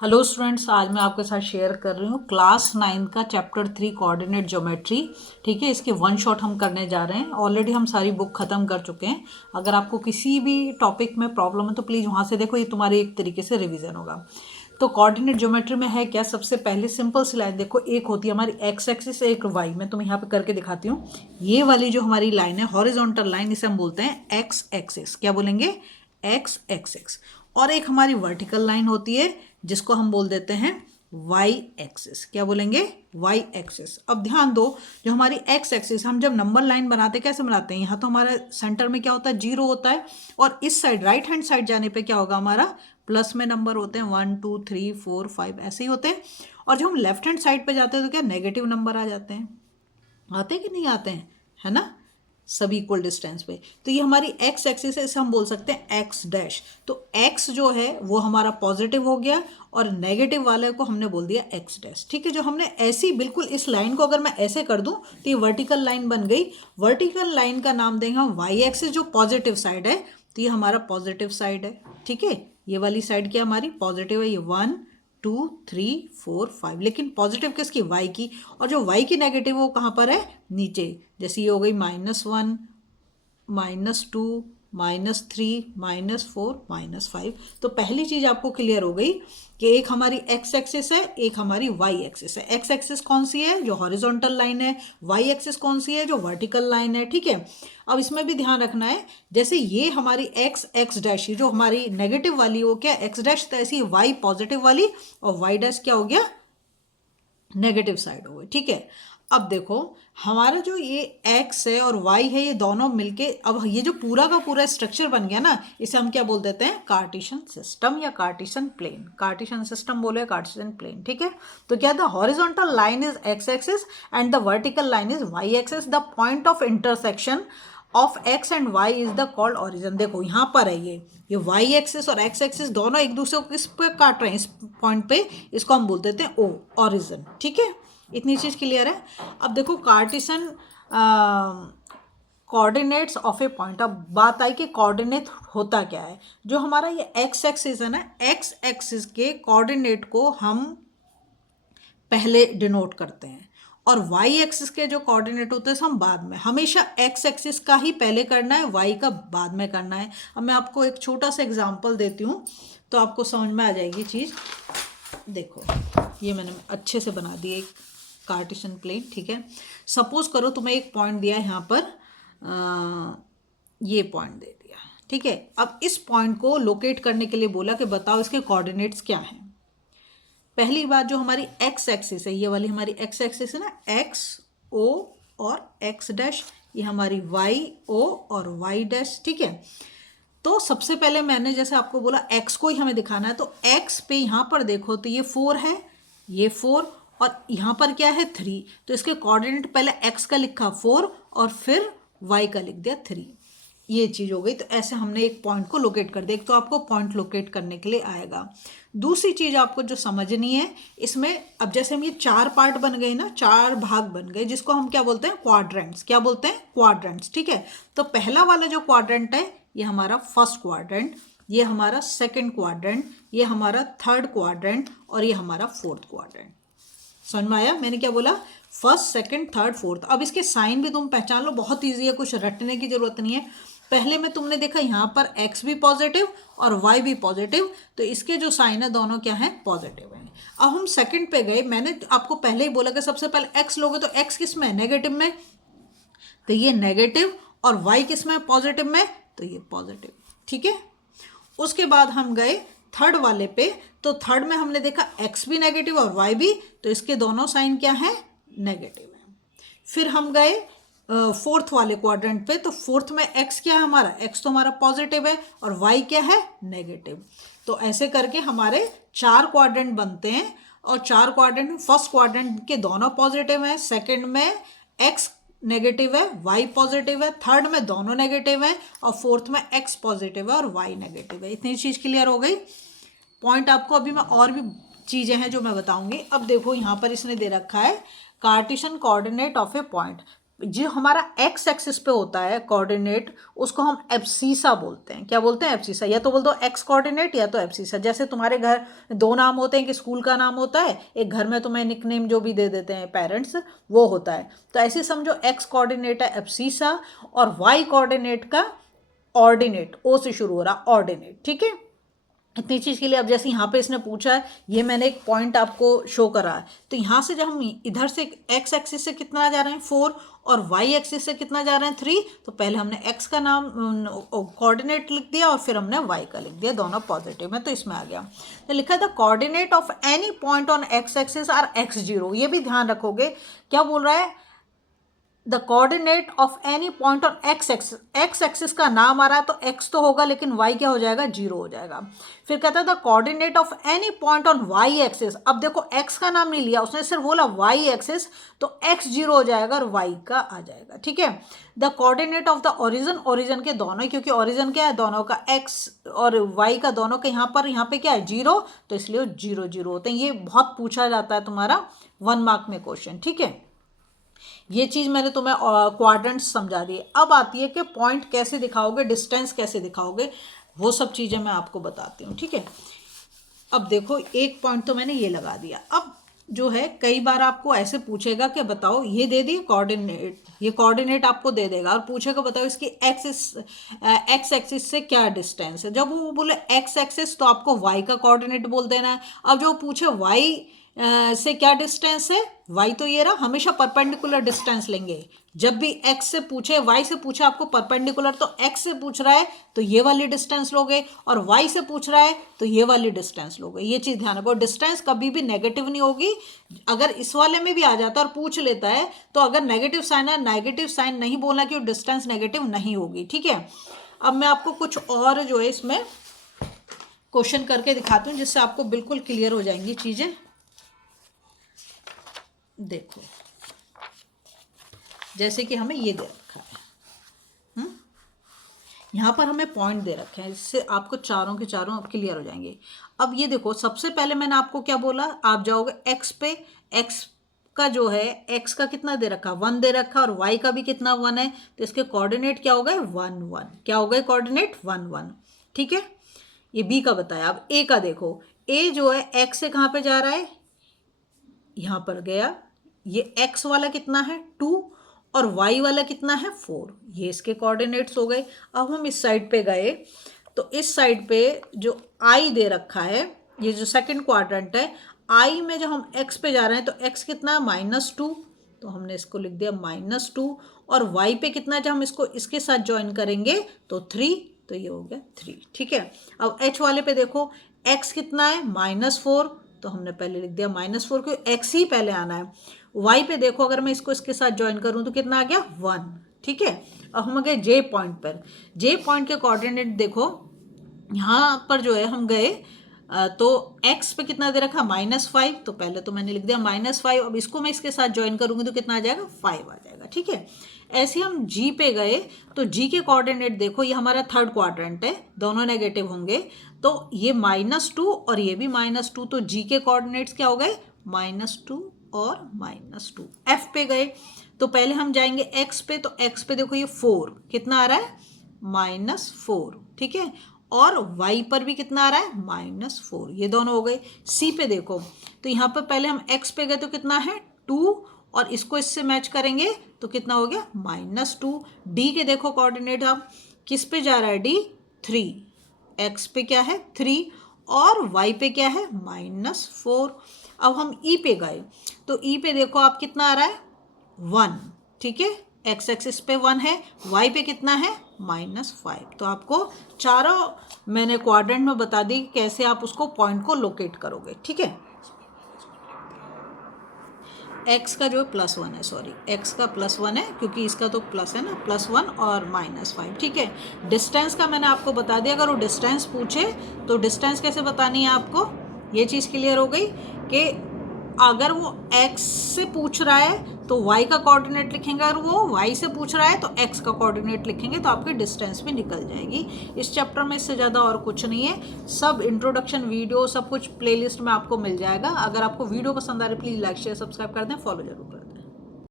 Hello students, आज मैं आपके साथ शेयर कर रही हूँ क्लास 9 का चैप्टर 3 कोऑर्डिनेट ज्योमेट्री। ठीक है, इसके वन शॉट हम करने जा रहे हैं। ऑलरेडी हम सारी बुक ख़त्म कर चुके हैं। अगर आपको किसी भी टॉपिक में प्रॉब्लम है तो प्लीज़ वहाँ से देखो, ये तुम्हारी एक तरीके से रिवीजन होगा। तो कोऑर्डिनेट ज्योमेट्री में है क्या, सबसे पहले सिंपल सी लाइन देखो, एक होती है हमारी एक्स एक्सिस, एक वाई। मैं तुम्हें यहाँ पे करके दिखाती हूँ। ये वाली जो हमारी लाइन है हॉरिजॉन्टल लाइन, इसे हम बोलते हैं एक्स एक्सिस। क्या बोलेंगे? X axis. और एक हमारी वर्टिकल लाइन होती है जिसको हम बोल देते हैं वाई एक्सिस। क्या बोलेंगे? Y axis. अब ध्यान दो, जो हमारी एक्स एक्सिस, हम जब नंबर लाइन बनाते कैसे बनाते हैं? यहाँ तो हमारा सेंटर में क्या होता है? 0 होता है। और इस साइड राइट हैंड साइड जाने पे क्या होगा? हमारा प्लस में नंबर होते हैं, 1 2 3 4 5 ऐसे ही होते हैं। और जब हम लेफ्ट हैंड साइड पे जाते हैं तो क्या नेगेटिव नंबर आ जाते हैं? आते हैं कि नहीं आते हैं? है ना, सभी इक्वल डिस्टेंस पे। तो ये हमारी एक्स एक्सिस है, इसे हम बोल सकते हैं एक्स डैश। तो एक्स जो है वो हमारा पॉजिटिव हो गया और नेगेटिव वाले को हमने बोल दिया एक्स डैश। ठीक है, जो हमने ऐसी बिल्कुल इस लाइन को अगर मैं ऐसे कर दूं तो ये वर्टिकल लाइन बन गई। वर्टिकल लाइन का नाम देंगे हम वाई एक्सिस, जो पॉजिटिव साइड है। तो ये हमारा पॉजिटिव साइड है। ठीक है, ये वाली साइड क्या हमारी पॉजिटिव है, ये 1 2 3 4 5। लेकिन पॉजिटिव किसकी? वाई की। और जो वाई की नेगेटिव वो कहाँ पर है? नीचे। जैसे ये हो गई -1 -2 -3 -4 -5। तो पहली चीज आपको क्लियर हो गई कि एक हमारी एक्स एक्सिस है, एक हमारी वाई एक्सिस है। एक्स एक्सिस कौन सी है? जो हॉरिजॉन्टल लाइन है। वाई एक्सिस कौन सी है? जो वर्टिकल लाइन है। ठीक है, अब इसमें भी ध्यान रखना है, जैसे ये हमारी एक्स एक्स डैश, जो हमारी नेगेटिव वाली वो क्या एक्स डैश, तो ऐसी वाई पॉजिटिव वाली, और वाई डैश क्या हो गया? नेगेटिव साइड हो गई। ठीक है, अब देखो हमारा जो ये x है और y है, ये दोनों मिलके अब ये जो पूरा का पूरा स्ट्रक्चर बन गया ना, इसे हम क्या बोल देते हैं? कार्टेशियन सिस्टम या कार्टेशियन प्लेन। कार्टेशियन सिस्टम बोले, कार्टेशियन प्लेन। ठीक है, तो क्या था? Horizontal line is x axis and the vertical line is y axis. The point of intersection of x and y is the called origin. देखो यहाँ पर है ये y एक्सिस और x एक्सिस दोनों एक दूसरे को किस पे काट रहे हैं? इस पॉइंट पे। इसको हम बोल देते हैं o, ऑरिजन। ठीक है, इतनी चीज क्लियर है। अब देखो Cartesian coordinates of A point. अब बात आई कि कोऑर्डिनेट होता क्या है। जो हमारा ये एक्स एक्सिस है ना, एक्स एक्सिस के कोऑर्डिनेट को हम पहले डिनोट करते हैं, और वाई एक्सिस के जो कोऑर्डिनेट होते हैं हम बाद में। हमेशा एक्स एक्सिस का ही पहले करना है, वाई का बाद में करना है। अब मैं आपको एक छोटा सा एग्जांपल देती हूँ तो आपको समझ में आ जाएगी चीज़। देखो, ये मैंने अच्छे से बना दी एक कार्टेशियन प्लेन। ठीक है, सपोज करो तुम्हें एक पॉइंट दिया है यहाँ पर, ये पॉइंट दे दिया। ठीक है, अब इस पॉइंट को लोकेट करने के लिए बोला कि बताओ इसके कोऑर्डिनेट्स क्या हैं। पहली बात, जो हमारी एक्स एक्सिस है, ये वाली हमारी एक्स एक्सिस है ना, एक्स ओ और एक्स डैश, ये हमारी वाई ओ और वाई डैश। ठीक है, तो सबसे पहले मैंने जैसे आपको बोला एक्स को ही हमें दिखाना है, तो एक्स पे यहाँ पर देखो तो ये 4 है, ये 4, और यहाँ पर क्या है? 3। तो इसके कोऑर्डिनेट पहले एक्स का लिखा 4 और फिर वाई का लिख दिया 3। ये चीज़ हो गई। तो ऐसे हमने एक पॉइंट को लोकेट कर दिया। एक तो आपको पॉइंट लोकेट करने के लिए आएगा। दूसरी चीज़ आपको जो समझनी है इसमें, अब जैसे हम ये 4 पार्ट बन गए ना, 4 भाग बन गए, जिसको हम क्या बोलते हैं? क्वाड्रेंट्स। क्या बोलते हैं? क्वाड्रेंट्स। ठीक है, तो पहला वाला जो क्वाड्रेंट है ये हमारा फर्स्ट क्वाड्रेंट, ये हमारा सेकंड क्वाड्रेंट, ये हमारा थर्ड क्वाड्रेंट, और ये हमारा फोर्थ क्वाड्रेंट। समझ में आया मैंने क्या बोला? First second third fourth. अब इसके साइन भी तुम पहचान लो, बहुत ईजी है, कुछ रटने की जरूरत नहीं है। पहले में तुमने देखा यहाँ पर x भी पॉजिटिव और y भी पॉजिटिव, तो इसके जो साइन है दोनों क्या है? पॉजिटिव है। अब हम सेकंड पे गए, मैंने आपको पहले ही बोला कि सबसे पहले x लोगे तो x किस में है? नेगेटिव में, तो ये नेगेटिव, और y किस में? पॉजिटिव में, तो ये पॉजिटिव। ठीक है, उसके बाद हम गए थर्ड वाले पे, तो थर्ड में हमने देखा x भी नेगेटिव और y भी, तो इसके दोनों साइन क्या है? नेगेटिव है। फिर हम गए फोर्थ वाले क्वाड्रेंट पे, तो फोर्थ में x क्या है हमारा? x तो हमारा पॉजिटिव है और y क्या है? नेगेटिव। तो ऐसे करके हमारे 4 क्वाड्रेंट बनते हैं, और 4 क्वाड्रेंट में फर्स्ट क्वाड्रेंट के दोनों पॉजिटिव हैं, सेकंड में x नेगेटिव है, y पॉजिटिव है, थर्ड में दोनों नेगेटिव है, और फोर्थ में x पॉजिटिव है और y नेगेटिव है। इतनी चीज़ क्लियर हो गई। पॉइंट आपको अभी मैं और भी चीज़ें हैं जो मैं बताऊंगी। अब देखो यहाँ पर इसने दे रखा है Cartesian coordinate of A point. जो हमारा एक्स एक्सिस पे होता है कोऑर्डिनेट, उसको हम एब्सीसा बोलते हैं। क्या बोलते हैं? एब्सीसा। या तो बोल दो एक्स कोऑर्डिनेट या तो एब्सीसा। जैसे तुम्हारे घर दो नाम होते हैं कि स्कूल का नाम होता है, एक घर में तुम्हें निकनेम जो भी दे देते हैं पेरेंट्स, वो होता है। तो ऐसे समझो एक्स कोऑर्डिनेट है एब्सीसा और वाई कोऑर्डिनेट का ऑर्डिनेट, ओ से शुरू हो रहा ऑर्डिनेट। ठीक है, इतनी चीज़ के लिए। अब जैसे यहाँ पे इसने पूछा है, ये मैंने एक पॉइंट आपको शो करा है, तो यहाँ से जब हम इधर से एक्स एक्सिस से कितना जा रहे हैं 4 और वाई एक्सिस से कितना जा रहे हैं 3, तो पहले हमने एक्स का नाम कोऑर्डिनेट लिख दिया और फिर हमने वाई का लिख दिया, दोनों पॉजिटिव में, तो इसमें आ गया। तो लिखा था coordinate of any point on X axis are x0। ये भी ध्यान रखोगे, क्या बोल रहा है? The coordinate of any point on X axis, X axis का नाम आ रहा है तो एक्स तो होगा, लेकिन वाई क्या हो जाएगा? 0 हो जाएगा। फिर कहता है the coordinate of any point on Y axis. अब देखो एक्स का नाम नहीं लिया उसने, सिर्फ बोला वाई एक्सिस, तो एक्स 0 हो जाएगा और वाई का आ जाएगा। ठीक है। The coordinate of the origin, origin के दोनों, क्योंकि ओरिजिन क्या है? दोनों का एक्स और वाई का दोनों का यहाँ पे क्या है? 0, तो इसलिए 0 0 होते हैं। ये बहुत पूछा जाता है तुम्हारा 1 मार्क में क्वेश्चन। ठीक है, ये चीज़ मैंने तुम्हें क्वाड्रेंट्स समझा दी। अब आती है कि पॉइंट कैसे दिखाओगे, डिस्टेंस कैसे दिखाओगे, वो सब चीज़ें मैं आपको बताती हूँ। ठीक है, अब देखो एक पॉइंट तो मैंने ये लगा दिया। अब जो है कई बार आपको ऐसे पूछेगा कि बताओ, ये दे दिए कोऑर्डिनेट, ये कोऑर्डिनेट आपको दे देगा और पूछेगा बताओ इसकी एक्स एक्सिस से क्या डिस्टेंस है। जब वो बोले एक्स एक्सिस तो आपको वाई का कोऑर्डिनेट बोल देना है। अब जो पूछे वाई से क्या डिस्टेंस है, वाई तो ये रहा, हमेशा परपेंडिकुलर डिस्टेंस लेंगे। जब भी एक्स से पूछे, वाई से पूछे आपको परपेंडिकुलर, तो एक्स से पूछ रहा है तो ये वाली डिस्टेंस लोगे, और वाई से पूछ रहा है तो ये वाली डिस्टेंस लोगे। ये चीज़ ध्यान रखो, डिस्टेंस कभी भी नेगेटिव नहीं होगी। अगर इस वाले में भी आ जाता है और पूछ लेता है, तो अगर नेगेटिव साइन है, नेगेटिव साइन नहीं बोलना कि डिस्टेंस नेगेटिव नहीं होगी। ठीक है, अब मैं आपको कुछ और जो है इसमें क्वेश्चन करके दिखाती हूँ, जिससे आपको बिल्कुल क्लियर हो जाएंगी चीज़ें। देखो, जैसे कि हमें ये दे रखा है, यहाँ पर हमें पॉइंट दे रखे हैं, इससे आपको चारों के चारों क्लियर हो जाएंगे। अब ये देखो, सबसे पहले मैंने आपको क्या बोला, आप जाओगे एक्स पे, एक्स का जो है एक्स का कितना दे रखा? 1 दे रखा, और वाई का भी कितना 1 है, तो इसके कोऑर्डिनेट क्या हो गए? 1 1। क्या हो गए कोऑर्डिनेट? 1 1। ठीक है, ये बी का बताया। अब ए का देखो, ए जो है एक्स से कहाँ पे जा रहा है? यहाँ पर गया। ये x वाला कितना है? 2, और y वाला कितना है? 4। ये इसके कोऑर्डिनेट्स हो गए। अब हम इस साइड पे गए, तो इस साइड पे जो i दे रखा है, ये जो सेकंड क्वाड्रेंट है, i में जो हम x पे जा रहे हैं, तो x कितना है? -2, तो हमने इसको लिख दिया -2, और y पे कितना, जब हम इसको इसके साथ ज्वाइन करेंगे तो 3, तो ये हो गया 3। ठीक है, अब h वाले पे देखो, x कितना है? -4, तो हमने पहले लिख दिया -4, क्योंकि x ही पहले आना है। y पे देखो, अगर मैं इसको इसके साथ ज्वाइन करूं तो कितना आ गया? 1। ठीक है, अब हम गए जे पॉइंट पर। जे पॉइंट के कोऑर्डिनेट देखो, यहाँ पर जो है हम गए, तो x पे कितना दे रखा? -5, तो पहले तो मैंने लिख दिया -5। अब इसको मैं इसके साथ ज्वाइन करूंगी तो कितना आ जाएगा? 5 आ जाएगा। ठीक है, ऐसे हम g पे गए, तो g के कोऑर्डिनेट देखो, ये हमारा थर्ड क्वाड्रेंट है, दोनों नेगेटिव होंगे, तो ये -2 और ये भी -2, तो g के कोऑर्डिनेट्स क्या हो गए? -2 और -2। f पे गए, तो पहले हम जाएंगे x पे, तो x पे देखो ये 4 कितना आ रहा है? -4। ठीक है, और y पर भी कितना आ रहा है? -4। ये दोनों हो गए। c पे देखो, तो यहाँ पर पहले हम x पे गए तो कितना है? 2, और इसको इससे मैच करेंगे तो कितना हो गया? -2। d के देखो कोऑर्डिनेट, हम किस पे जा रहा है? d 3, x पे क्या है? 3, और y पे क्या है? -4। अब हम e पे गए, तो e पे देखो आप कितना आ रहा है? 1। ठीक है, x एक्सिस पे 1 है, y पे कितना है? -5। तो आपको चारों मैंने क्वाड्रेंट में बता दी कैसे आप उसको पॉइंट को लोकेट करोगे। ठीक है, x का जो +1 है, सॉरी x का +1 है, क्योंकि इसका तो प्लस है ना, +1 और -5। ठीक है, डिस्टेंस का मैंने आपको बता दिया। अगर वो डिस्टेंस पूछे तो डिस्टेंस कैसे बतानी है आपको, ये चीज़ क्लियर हो गई कि अगर वो x से पूछ रहा है तो y का कोऑर्डिनेट लिखेंगे, अगर वो y से पूछ रहा है तो x का कोऑर्डिनेट लिखेंगे, तो आपकी डिस्टेंस भी निकल जाएगी। इस चैप्टर में इससे ज़्यादा और कुछ नहीं है, सब इंट्रोडक्शन वीडियो सब कुछ प्लेलिस्ट में आपको मिल जाएगा। अगर आपको वीडियो पसंद आ रही है, प्लीज़ लाइक शेयर सब्सक्राइब कर दें, फॉलो जरूर करें।